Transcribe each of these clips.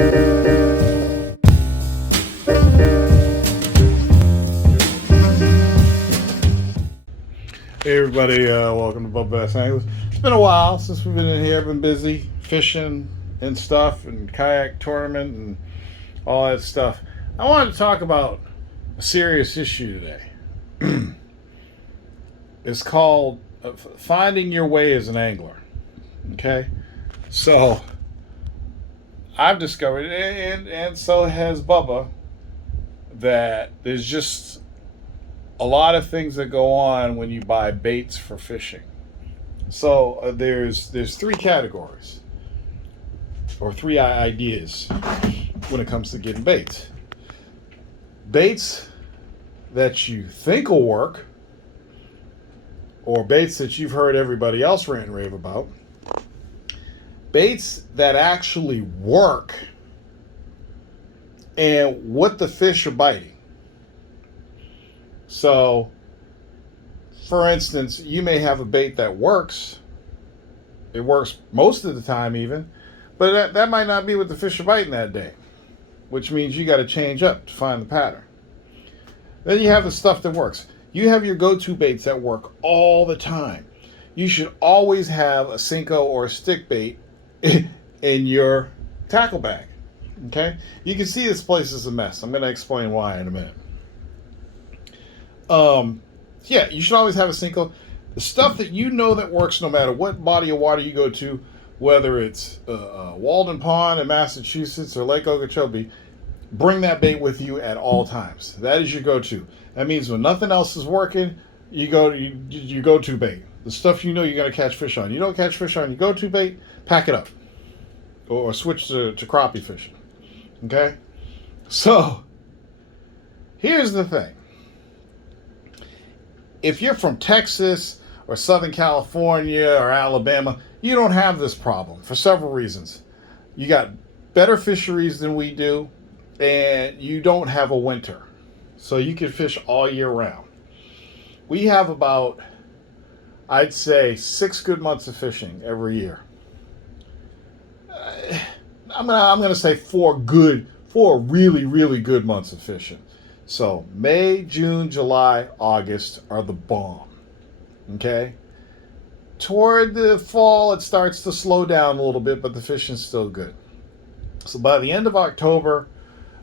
Hey everybody, welcome to Bub Bass Anglers. It's been a while since we've been in here. I've been busy fishing and stuff, and kayak tournament and all that stuff. I wanted to talk about a serious issue today. It's called finding your way as an angler. Okay, so I've discovered, and so has Bubba, that there's just a lot of things that go on when you buy baits for fishing. So there's three categories or three ideas when it comes to getting baits. Baits that you think will work, or baits that you've heard everybody else rant and rave about. Baits that actually work and what the fish are biting. So, for instance, you may have a bait that works. It works most of the time even, but that might not be what the fish are biting that day, which means you got to change up to find the pattern. Then you have the stuff that works. You have your go-to baits that work all the time. You should always have a Senko or a stick bait in your tackle bag. Okay? You can see this place is a mess. I'm going to explain why in a minute. Yeah, you should always have a Senko. The stuff that you know that works no matter what body of water you go to, whether it's Walden Pond in Massachusetts or Lake Okeechobee, bring that bait with you at all times. That is your go-to. That means when nothing else is working, you go-to bait. The stuff you know you're going to catch fish on. You don't catch fish on your go-to bait, pack it up. Or switch to crappie fishing. Okay? So, here's the thing. If you're from Texas or Southern California or Alabama, you don't have this problem for several reasons. You got better fisheries than we do, and you don't have a winter. So you can fish all year round. We have about, I'd say, 6 good months of fishing every year. I'm gonna say 4 really, really good months of fishing. So May, June, July, August are the bomb. Okay? Toward the fall, it starts to slow down a little bit, but the fishing's still good. So by the end of October,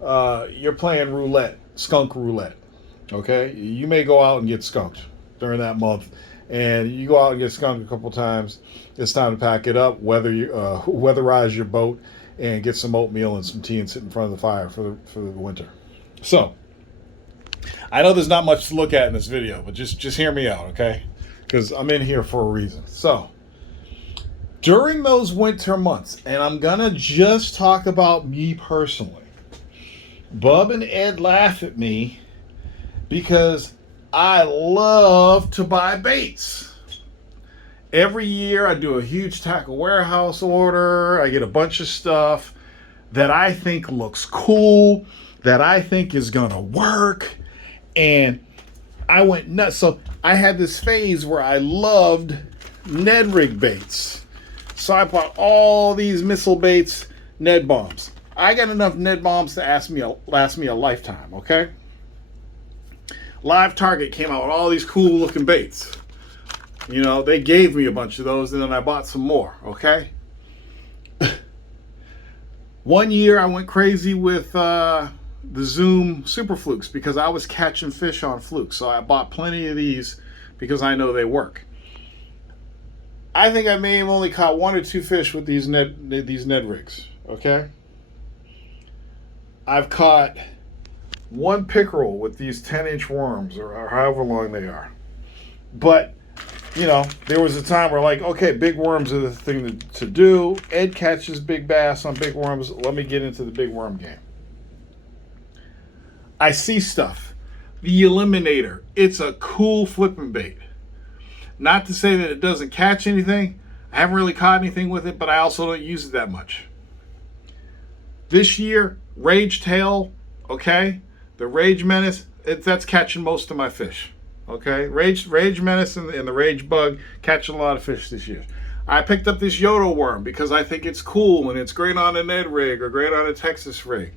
you're playing roulette, skunk roulette. Okay? You may go out and get skunked during that month. And you go out and get skunked a couple times. It's time to pack it up, weatherize your boat, and get some oatmeal and some tea and sit in front of the fire for the winter. So, I know there's not much to look at in this video, but just hear me out, okay? Because I'm in here for a reason. So, during those winter months, and I'm going to just talk about me personally, Bub and Ed laugh at me because I love to buy baits. Every year I do a huge tackle warehouse order. I get a bunch of stuff that I think looks cool, that I think is going to work. And I went nuts. So I had this phase where I loved Ned rig baits. So I bought all these missile baits, Ned bombs. I got enough Ned bombs to last me a lifetime, okay? Live Target came out with all these cool looking baits. You know, they gave me a bunch of those, and then I bought some more, okay? One year I went crazy with the Zoom Super Flukes because I was catching fish on flukes. So I bought plenty of these because I know they work. I think I may have only caught 1 or 2 fish with these Ned rigs, okay? I've caught 1 pickerel with these 10-inch worms or however long they are. But, you know, there was a time where like, okay, big worms are the thing to do. Ed catches big bass on big worms. Let me get into the big worm game. I see stuff. The Eliminator. It's a cool flipping bait. Not to say that it doesn't catch anything. I haven't really caught anything with it, but I also don't use it that much. This year, Rage Tail, okay? The Rage Menace, that's catching most of my fish. Okay? Rage Menace and the Rage Bug catching a lot of fish this year. I picked up this Yodo worm because I think it's cool and it's great on a Ned rig or great on a Texas rig.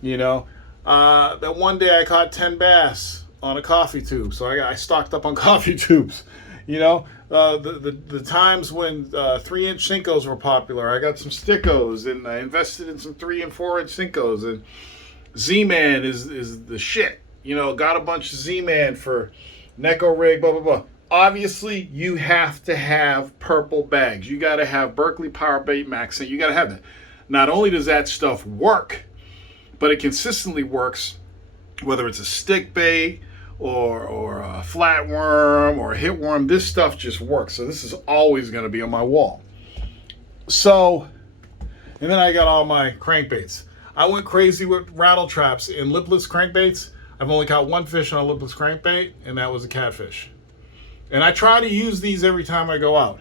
You know, that one day I caught 10 bass on a coffee tube, so I stocked up on coffee tubes. You know, the times when 3-inch Senkos were popular, I got some Stickos and I invested in some 3 and 4-inch Senkos. And Z-Man is the shit. You know, got a bunch of Z-Man for Neko rig, blah, blah, blah. Obviously, you have to have purple bags. You got to have Berkley Power Bait Max. You got to have that. Not only does that stuff work, but it consistently works, whether it's a stick bait or a flatworm or a hitworm. This stuff just works. So this is always going to be on my wall. So, and then I got all my crankbaits. I went crazy with rattle traps and lipless crankbaits. I've only caught one fish on a lipless crankbait, and that was a catfish. And I try to use these every time I go out.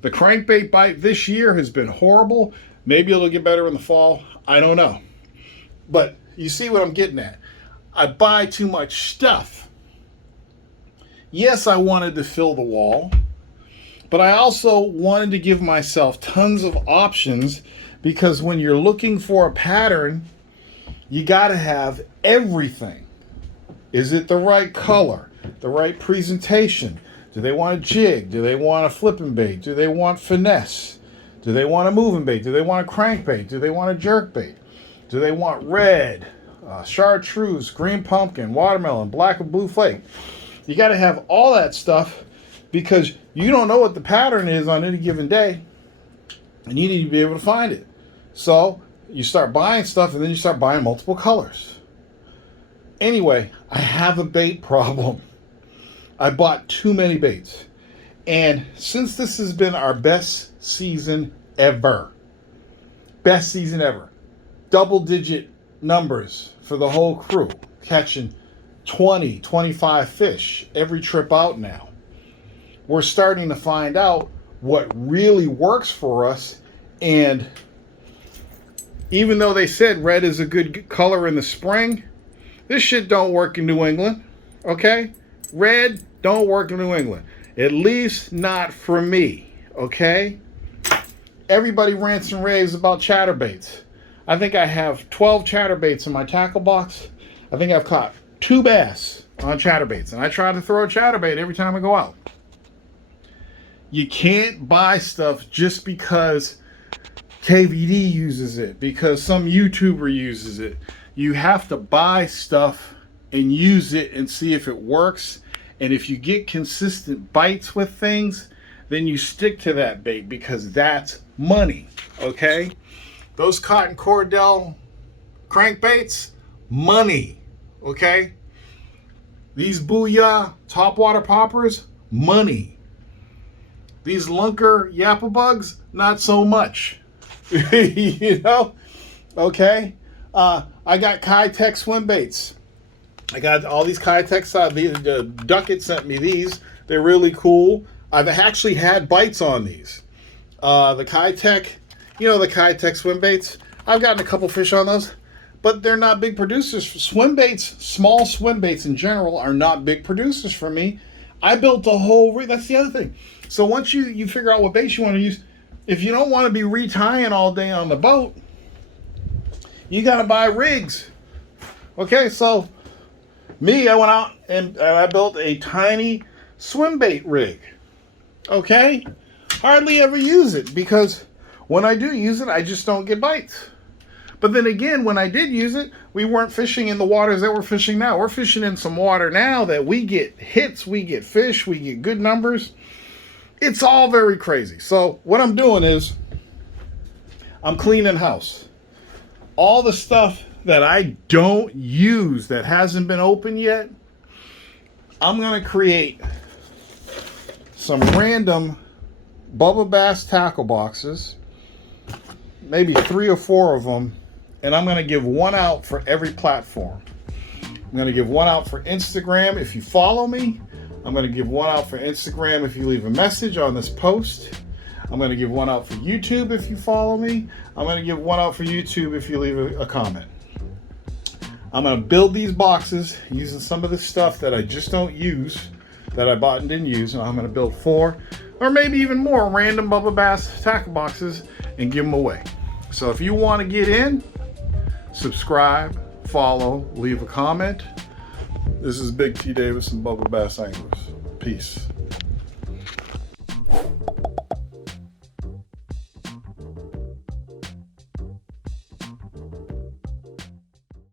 The crankbait bite this year has been horrible. Maybe it'll get better in the fall. I don't know. But you see what I'm getting at. I buy too much stuff. Yes, I wanted to fill the wall, but I also wanted to give myself tons of options, because when you're looking for a pattern, you got to have everything. Is it the right color? The right presentation? Do they want a jig? Do they want a flipping bait? Do they want finesse? Do they want a moving bait? Do they want a crankbait? Do they want a jerk bait? Do they want red, chartreuse, green pumpkin, watermelon, black and blue flake? You got to have all that stuff, because you don't know what the pattern is on any given day, and you need to be able to find it. So you start buying stuff, and then you start buying multiple colors. Anyway, I have a bait problem. I bought too many baits. And since this has been our best season ever, double-digit numbers for the whole crew, catching 20, 25 fish every trip out now, we're starting to find out what really works for us. And even though they said red is a good color in the spring, this shit don't work in New England, okay? Red don't work in New England. At least not for me, okay? Everybody rants and raves about chatterbaits. I think I have 12 chatterbaits in my tackle box. I think I've caught 2 bass on chatterbaits, and I try to throw a chatterbait every time I go out. You can't buy stuff just because KVD uses it, because some YouTuber uses it. You have to buy stuff and use it and see if it works. And if you get consistent bites with things, then you stick to that bait, because that's money, okay? Those Cotton Cordell crankbaits, money, okay? These Booyah topwater poppers, money. These Lunker Yappa bugs, not so much. You know? Okay? I got Kitech swim baits. I got all these Kitech. Duckett sent me these. They're really cool. I've actually had bites on these. The Kitech, you know, the Kitech swim baits. I've gotten a couple fish on those, but they're not big producers. Swim baits, small swim baits in general, are not big producers for me. I built a whole rig. That's the other thing. So once you figure out what baits you want to use, if you don't want to be retying all day on the boat, you got to buy rigs. Okay, so me, I went out and I built a tiny swim bait rig. Okay? Hardly ever use it, because when I do use it, I just don't get bites. But then again, when I did use it, we weren't fishing in the waters that we're fishing now. We're fishing in some water now that we get hits, we get fish, we get good numbers. It's all very crazy. So what I'm doing is I'm cleaning house. All the stuff that I don't use that hasn't been opened yet, I'm going to create some random Bubba Bass tackle boxes, maybe 3 or 4 of them, and I'm going to give one out for every platform. I'm going to give one out for Instagram if you follow me. I'm going to give one out for Instagram if you leave a message on this post. I'm going to give one out for YouTube if you follow me. I'm going to give one out for YouTube if you leave a comment. I'm going to build these boxes using some of the stuff that I just don't use, that I bought and didn't use, and I'm going to build 4 or maybe even more random Bubba Bass tackle boxes and give them away. So if you want to get in, subscribe, follow, leave a comment. This is Big T Davis and Bubba Bass Anglers. Peace.